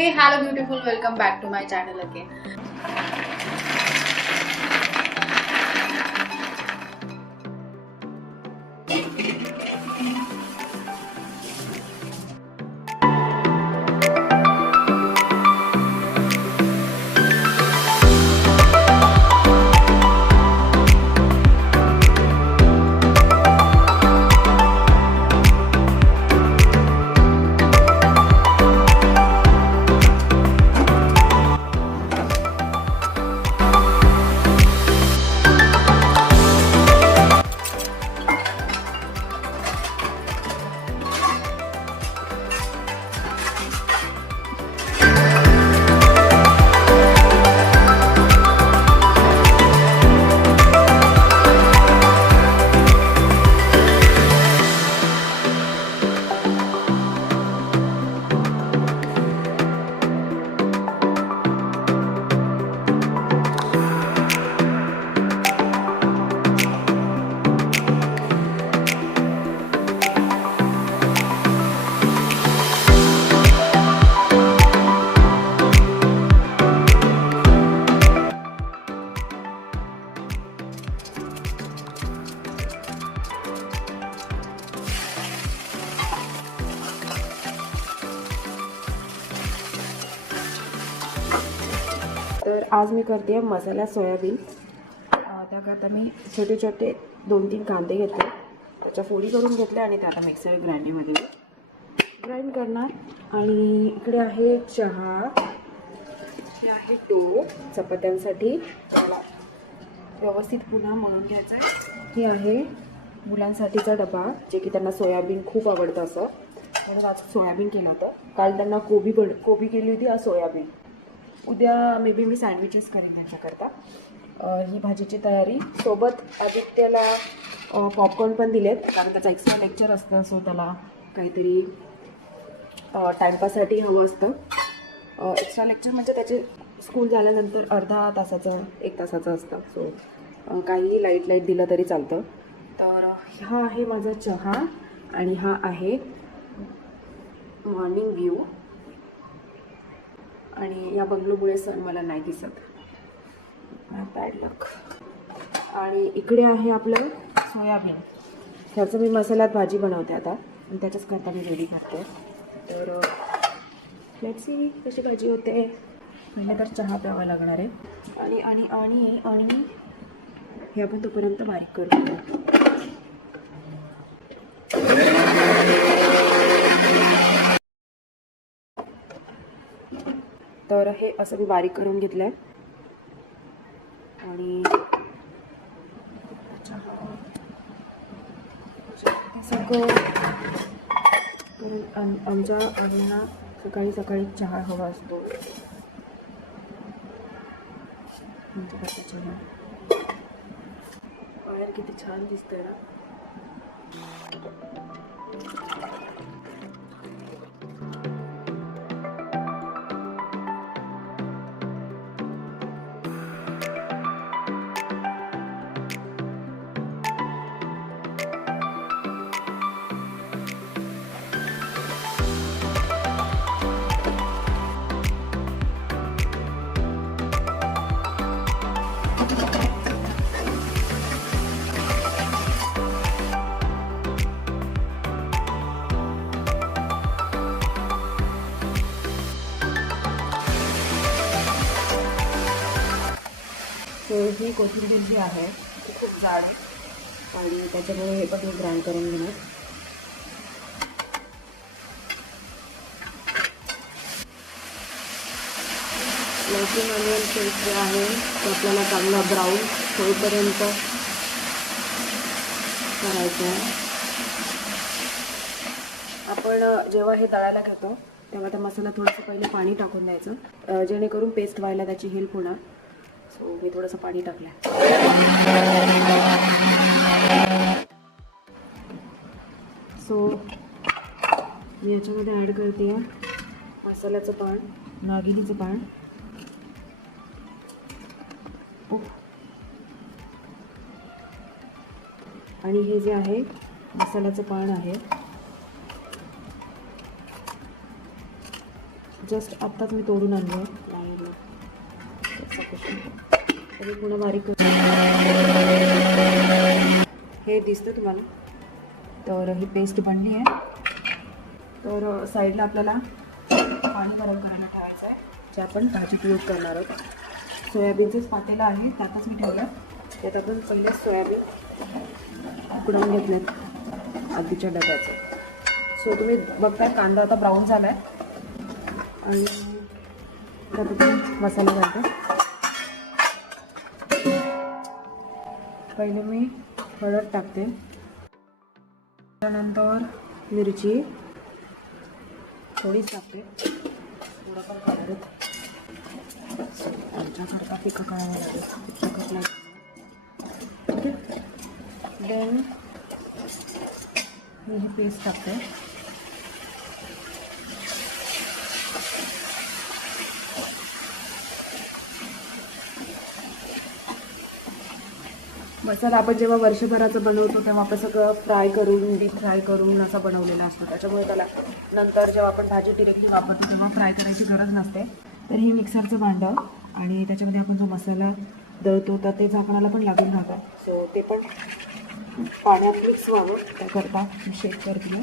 Hey, hello beautiful, welcome back to my channel again. तर आज मी करते मसाला सोयाबीन. त्याकरता मी छोटे छोटे 2-3 कांदे घेतले, त्याच्या फोडी करून घेतल्या आणि त्या आता मिक्सर ग्राइंडरमध्ये ग्राइंड करणार. आणि इकडे आहे चहा, हे आहे डो चपात्यांसाठी, त्याला व्यवस्थित पुन्हा मळून घ्यायचा आहे. हे आहे मुलांसाठीचा डबा, जे की त्यांना सोयाबीन खूप आवडतं असं, म्हणून आज सोयाबीन केलं होतं. काल त्यांना कोबी केली होती, आज सोयाबीन. उद्या मे बी मी सँडविचेस करेन त्यांच्याकरता. ही भाजीची तयारी. सोबत आदित्यला पॉपकॉर्न पण दिलेत, कारण त्याचा एक्स्ट्रा लेक्चर असतं, सो त्याला काहीतरी टाईमपाससाठी हवं असतं. एक्स्ट्रा लेक्चर म्हणजे त्याचे स्कूल झाल्यानंतर अर्धा तासाचं 1 तासाचं असतं, सो काहीही लाईट दिलं तरी चालतं. तर हा आहे माझा चहा आणि हा आहे मॉर्निंग व्ह्यू. आणि या बंगलोमुळे सण मला नाही दिसत, बॅड लक. आणि इकडे आहे आपलं सोयाबीन, ह्याचं मी मसाल्यात भाजी बनवते आता, आणि त्याच्याच करता मी रेडी करते. तर लेट्स सी कशी भाजी होते. पहिले तर चहा प्यावा लागणार आहे. आणि आणि आणि आणि हे आपण तोपर्यंत बारीक करू. तर हे असं मी बारीक करून घेतलं आहे. आणि सगळं करून आमच्या आईंना सकाळी सकाळी चहा हवा असतो. चहा बाहेर किती छान दिसतंय ना. ही कोथिंबीर जी आहे ती खूप जाड आहे, आणि त्याच्यामुळे हे पण मी ग्राइंड करून घेणार. लसूण ऑनियन पेस्ट जे आहे ते आपल्याला चांगला ब्राऊन होईपर्यंत करायचं आहे. आपण जेव्हा हे तळायला घेतो तेव्हा त्या मसाला थोडंसं पहिले पाणी टाकून द्यायचं, जेणेकरून पेस्ट व्हायला त्याची हेल्प होणार. सो मी थोडंसं पाणी टाकलं. सो मी याच्यामध्ये ॲड करते मसाल्याचं पान, नागिनीचं पान. आणि हे जे आहे मसाल्याचं पान आहे, जस्ट आत्ताच मी तोडून आणलं आहे. तरी पुन्हा बारीक हे दिसतं तुम्हाला. तर ही पेस्ट बनली आहे. तर साईडला आपल्याला पाणी गरम करायला ठेवायचं आहे, जे आपण भाजीत यूज करणार आहोत. सोयाबीनचंच पातेलं आहे, त्यातच मी ठेवलं. त्यात आपण पहिले सोयाबीन उकडवून घेतलेत आधीच्या डब्याचं. सो तुम्ही बघताय कांदा आता ब्राऊन झाला आहे आणि त्यात मसाला घालते. पहिले मी हळद टाकते, त्यानंतर मिरची थोडीच टाकते, थोडं पण कलर आमच्यासारखा पिकं करावं लागेल, तिखट नाही. ठीक आहे. देन मी ही पेस्ट टाकते. मसाला आपण जेव्हा वर्षभराचं बनवतो तेव्हा आपण सगळं फ्राय करून डीप फ्राय करून असा बनवलेला असतो. त्याच्यामुळे त्याला नंतर जेव्हा आपण भाजी डिरेक्टली वापरतो तेव्हा फ्राय करायची गरज नसते. तर हे मिक्सरचं भांडं आणि त्याच्यामध्ये आपण जो मसाला दळतो तर ते झाकणाला पण लागून राहतं. सो ते पण पाण्यात मिक्स व्हावं त्याकरता मी शेक करते.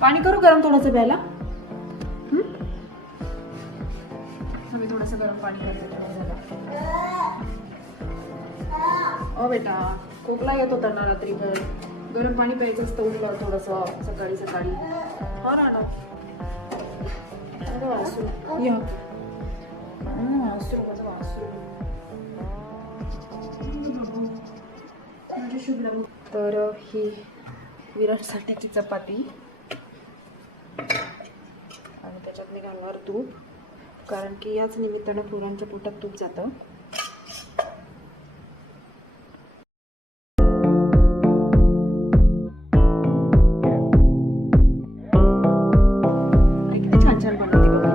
पाणी करू गरम थोडंसं प्यायला. मी थोडंसं गरम पाणी करते. हो बेटा, खोकला येत होता ना रात्रीभर. गरम पाणी प्यायचं असतं उठलं थोडंसं सकाळी सकाळी. हा राणा अगं वासरू या. वासरू माझं वासरू. माझ्या शुभ्र. तर ही विराटसाठीची चपाती आणि त्याच्यात मी घालणार तूप, कारण की याच निमित्तानं पोरांच्या पोटात तूप जातं. किती छान छान बनवते बघा.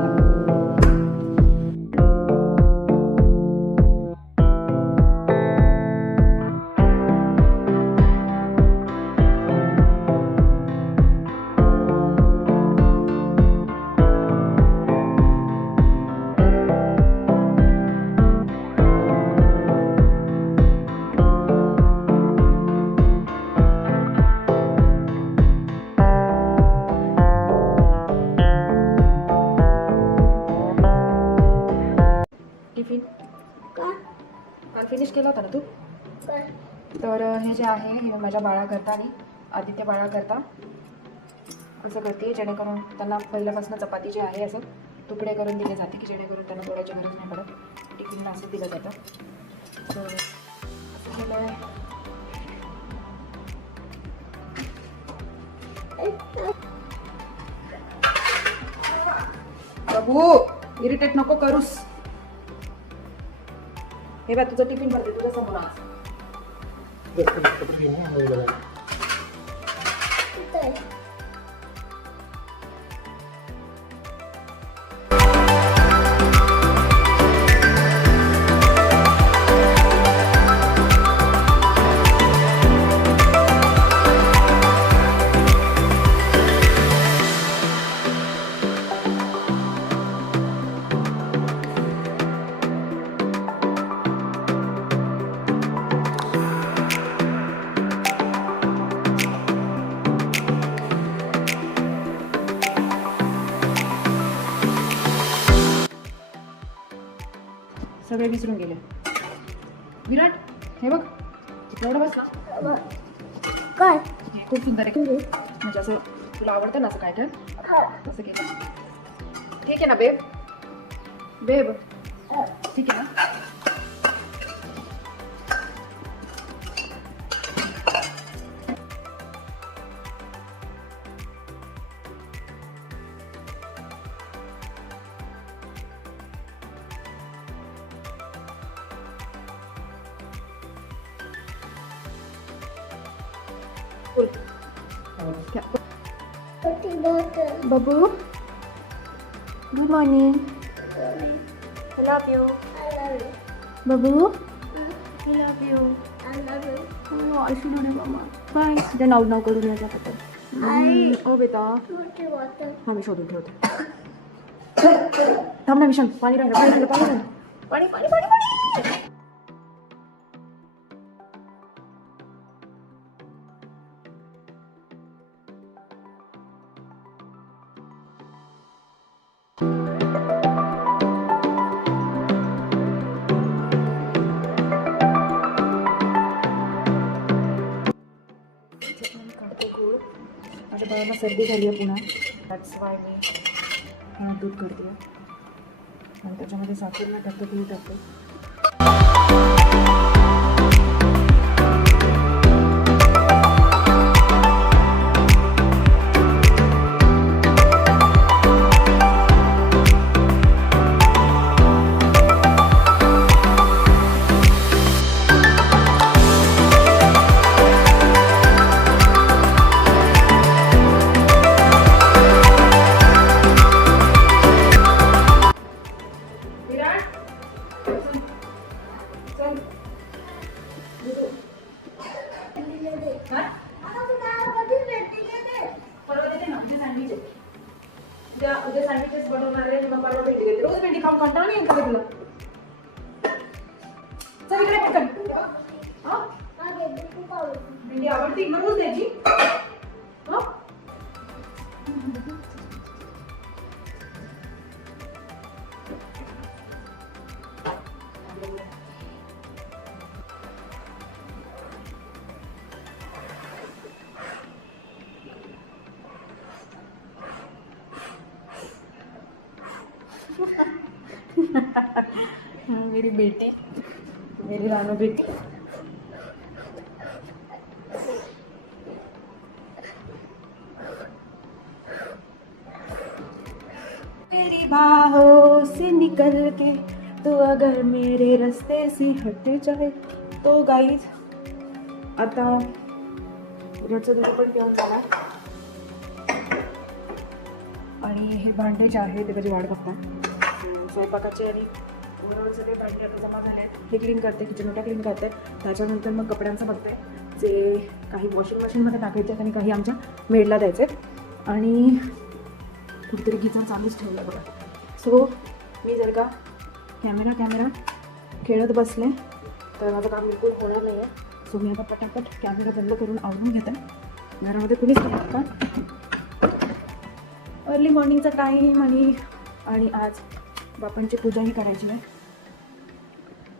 टिफिन काल फिनिश केला होता ना तू? तर हे जे आहे हे माझ्या बाळाकरता आणि आदित्य बाळाकरता असं करते, जेणेकरून त्यांना पहिल्यापासून चपाती जी आहे असं तुकडे करून दिले जाते, की जेणेकरून त्यांना गोळ्याची गरज नाही पडत. टिफिनला असं दिलं जातं. तर असं केलं आहे. बाबू इरिटेट नको करूस. हे बघ तुझं टिफिन भरते तुझ्या समोर आज. सगळे विसरून गेले. विराट हे बघ एवढं बसला काय खूप सुंदर आहे. म्हणजे असं तुला आवडतं ना असं काय तर असं केलं. ठीक आहे ना बेब? बेब ठीक आहे ना? बाबू good morning. I love you. बाबू I love you. Oh, I should know mama. Bye. ते नाव करून यायचं फक्त. ओ बेटा हा मी शोधून ठेवते. थांब ना विशाल, पाणी राहिलं पाणी. माझ्या बाळाला सर्दी झाली आहे पुन्हा. दॅट्स वाय मी दूध करते आणि त्याच्यामध्ये साखर नाही टाकतो, दूध टाकतो. उद्या सँडविचेस बनवणार आहे, मग परवा भेंडी घेते. रोज भेंडी खाऊन कंटाळा नाही येत का तुला? चल इकडे पटकन. हा भेंडी आवडते मग रोज द्यायची. हा मेरी बेटी, मेरी रानू बेटी. तेरी बाहों से निकल के तो अगर मेरे रस्ते से हट जाए. तो गाईज आता याचं दूध पण पिऊन झाला आणि हे भांडे जे आहे ते त्याची वाट बघतात. स्वयंपाकाचे आणि ओव्हरऑल सगळे भांडे आता जमा झाले आहेत. हे क्लीन करते, किचन ओटा क्लीन करते. त्याच्यानंतर मग कपड्यांचं बघते, जे काही वॉशिंग मशीनमध्ये टाकायचे आहेत आणि काही आमच्या मेडला द्यायचे आहेत. आणि कुठेतरी किचन चालूच ठेवलं बघा. सो मी जर का कॅमेरा खेळत बसले तर माझं काम बिलकुल होणार नाही आहे. सो मी आता पटापट कॅमेरा बंद करून आवरून घेते. घरामध्ये कुणीच नाही का. अर्ली मॉर्निंगचा टाईम आणि आज बापांची पूजाही करायची आहे.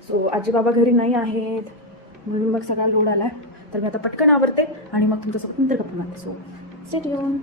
सो आजी बाबा घरी नाही आहेत म्हणून मग सगळा लोड आला आहे. तर मी आता पटकन आवरते आणि मग तुमच्यासोबत नंतर गप्पा मारते. So stay tune.